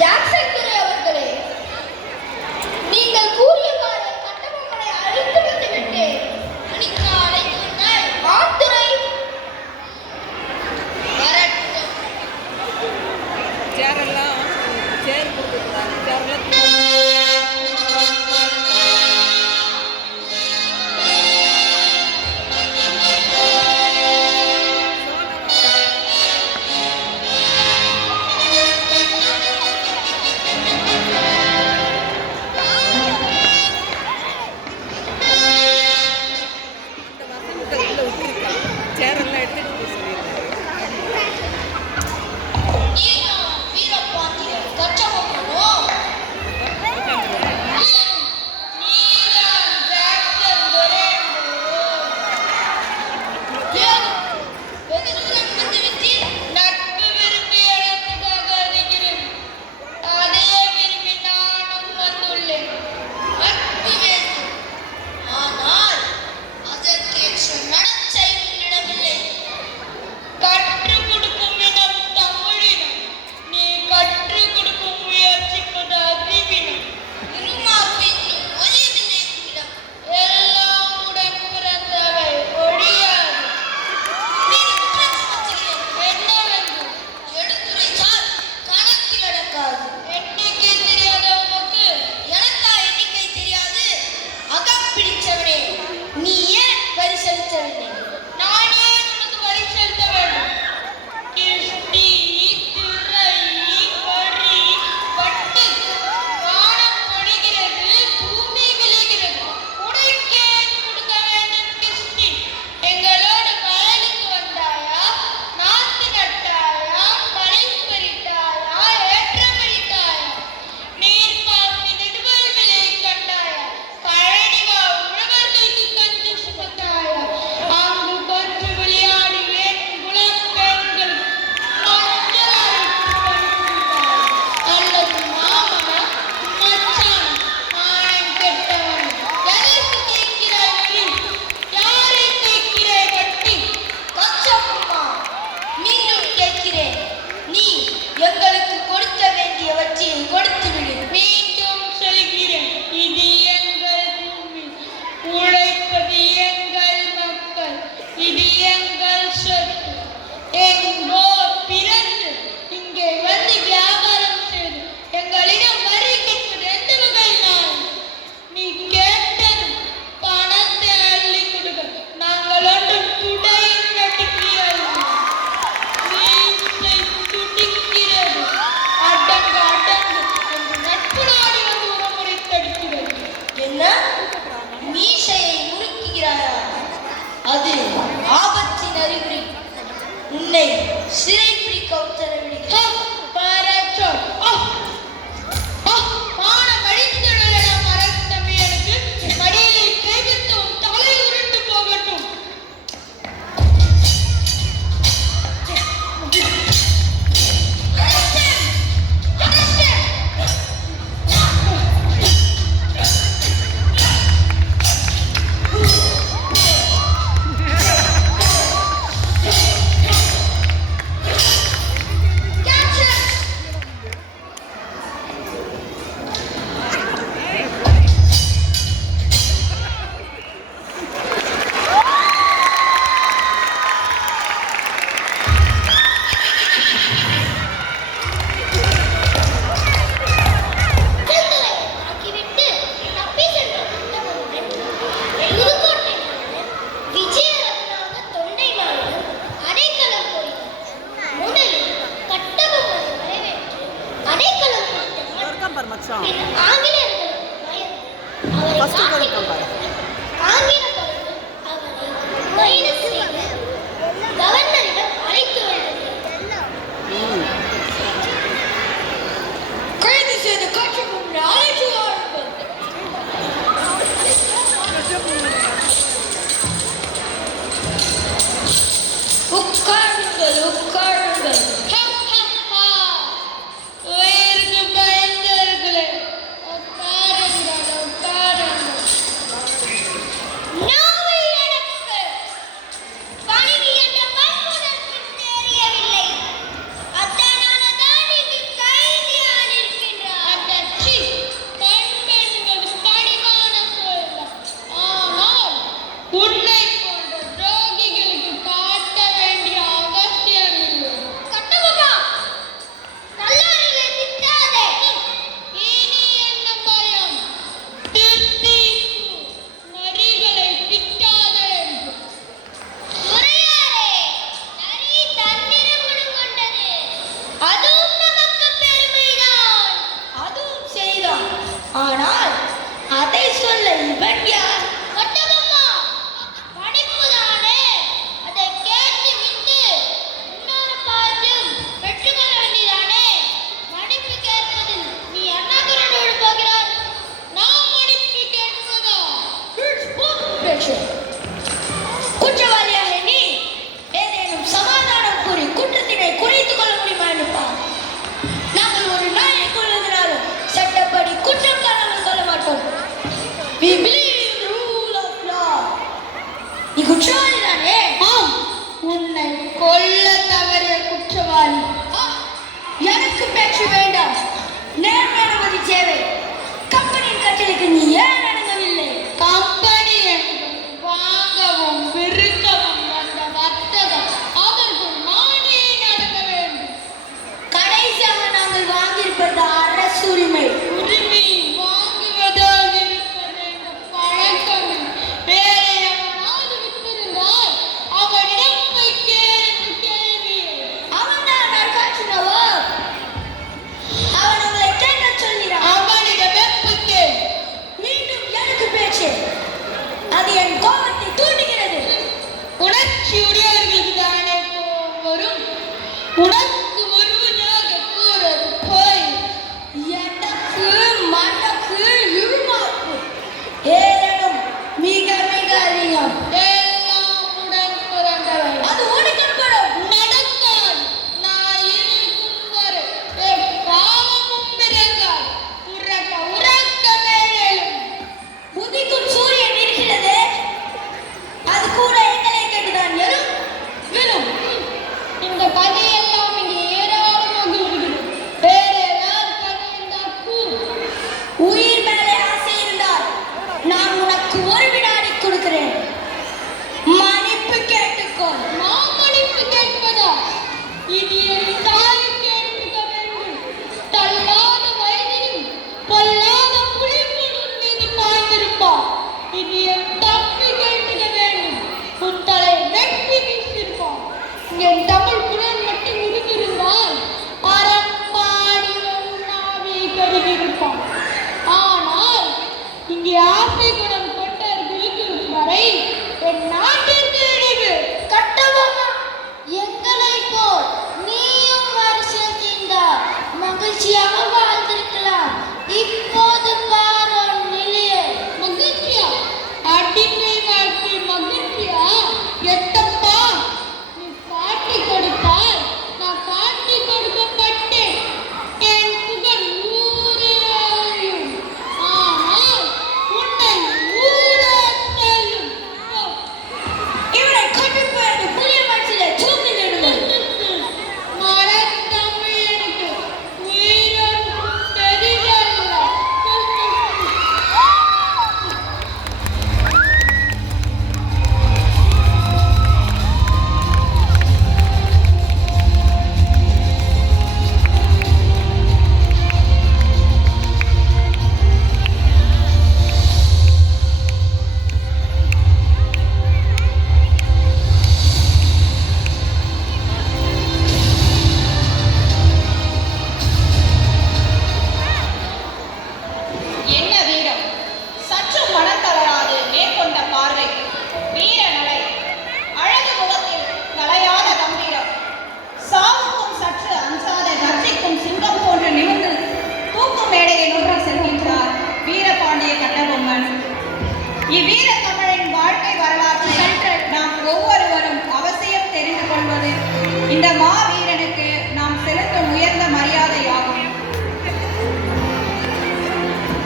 Jackson துரை அவர்களே, நீங்கள் கூறியவாறு கட்டபொம்மனை அழைத்து வந்து விட்டேன். மணிக்கு அழைத்து வந்தால் ஆத்துரை வரட்டும். சேரெல்லாம் சேர் கொடுத்துருக்காங்க. சேரெல்லாம் உன்னை சிறை பிடிக்க உத்தரவிடுகிறேன். பாதி சேவை. கம்பெனியின் கட்டளைக்கு நீ ஏன் அடங்கவில்லை? கம்பெனி வாங்கவும் விற்கவும் வந்த வர்த்தகம், அதற்குள் நானே நடக்க வேண்டும். கடைசியாக நாங்கள் வாங்கியிருப்பது அரசு உரிமை. உரிமை வாங்குவதால் இருப்பது என்ற பழக்கம் வேற எவனாவது விட்டிருந்தால் அவனிடம் போய் கேள்வி கேள்வியே. அவன் தான் நரகாசுரவோ? அவன் உங்களை கேட்க சொல்கிறான். அவனிடம் வெப்பத்தே மீண்டும் எனக்கு பேச்சு. அது என் கோபத்தை தூண்டுகிறது. உணர்ச்சி உடையவர்களுக்கு தானே கோபம் வரும். உனக்கு ஒருவனாக கூறது போய் எனக்கு மனக்கு இருமாப்பு ஏறணும் மிக மிக அதிகம். எல்லாம் உடன் பிறந்தவை. அது ஒடுக்கப்படும். நடந்தால் நான் இருக்கும் வரை என் பாவமும் பிறந்தால் உறக்க உறக்க மேலும் உதிக்கும் சூரியன் இருக்கிறது. அது கூட எங்களை கேட்டுதான் எழும் விழும். இந்த கதையெல்லாம் இங்கே ஏராளமாக இருக்கிறது. வேற ஏதாவது கதை இருந்தால் கூறு. உயிர் மேலே ஆசை இருந்தால் நான் உனக்கு ஒரு வினாடி கொடுக்கிறேன். மன்னிப்பு கேட்டுக்கொள். நான் மன்னிப்பு கேட்பதா? இது என் தாய் கேட்க வேண்டும். தள்ளாத வயதிலும் பொல்லாத புலிப்புடன் மீது பாய்ந்திருப்பார். இது என் தம்பி கேட்க வேண்டும். உன் தலை வெட்டி வீசிருப்பான். என் தமிழ் குரல் மட்டும் இருந்திருந்தால் அறப்பாடி நாவியை கருதியிருப்பான். ஆனால் இங்கே ஆசை குணம் கொண்டவர்களுக்கு வரை என் நாட்டிற்கு இழிவு. கட்டபொம்மா, எங்களை போல் நீயும் வருஷம் தீர்ந்தா மகிழ்ச்சியாக வாழ்ந்திருக்கலாம். இப்போது பாரு உன் நிலையை. மகிழ்ச்சியா? அடிமை வாழ்க்கை மகிழ்ச்சியா? எட்டப்பா, நீ காட்டி கொடுத்தால் நான் காட்டி கொடுக்கப்பட்டேன். என் புகழ் ஊரே அறியும். ஆனால் உன்னை ஊரே தள்ளும். போ. இவனை கொண்டு போய் புதிய மனசிலே தூக்கிலிடுங்கள். மரத்தமிழனுக்கு உயிரொன்றும் பெரிதல்ல. என்ன வீரம்! சற்றும் மனம் தளராது மேற்கொண்ட பார்வை, வீர நடை, அழகு முகத்தில் தலையாத கம்பீரம், சாவுக்கும் சற்று அஞ்சாத கர்ஜிக்கும் சிங்கம் போன்று நிமிர்ந்து தூக்கு மேடையை நுழைய செல்கின்றார் வீரபாண்டிய கட்டபொம்மன். இவ்வீர தமிழின் வாழ்க்கை வரலாற்றை நாம் ஒவ்வொருவரும் அவசியம் தெரிந்து கொள்வது இந்த